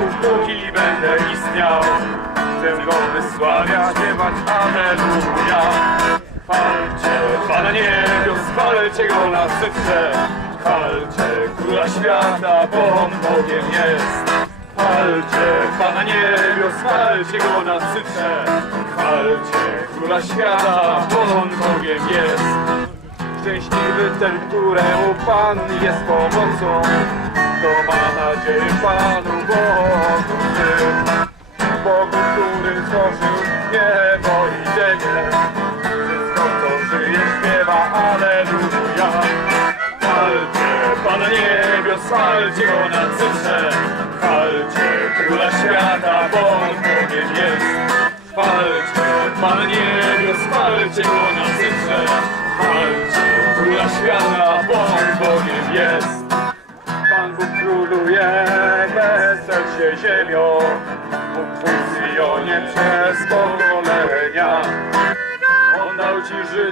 memu, dopóki będę istniał. Chcę go wysławiać, śpiewać Alleluja. Chwalcie Pana niebios, chwalcie Go na cytrze. Chwalcie Króla Świata, bo On Bogiem jest. Chwalcie Pana niebios, chwalcie Go na cytrze. Chwalcie Króla Świata, bo On Bogiem jest. Szczęśliwy ten, któremu Pan jest pomocą. Kto ma nadzieję Panu tym. Bogu, który stworzył niebo i ziemię. Wszystko, co żyje, śpiewa Alleluja. Chwalcie Pana niebios, chwalcie Go na cytrze. Chwalcie Króla Świata, bo Bogiem jest. Chwalcie Pana niebios, chwalcie Go na cytrze. Chwalcie Króla Świata, bo Bogiem jest. Pan Bóg króluje, wesel ziemią, Syjonie przez pokolenia. On dał ci życie.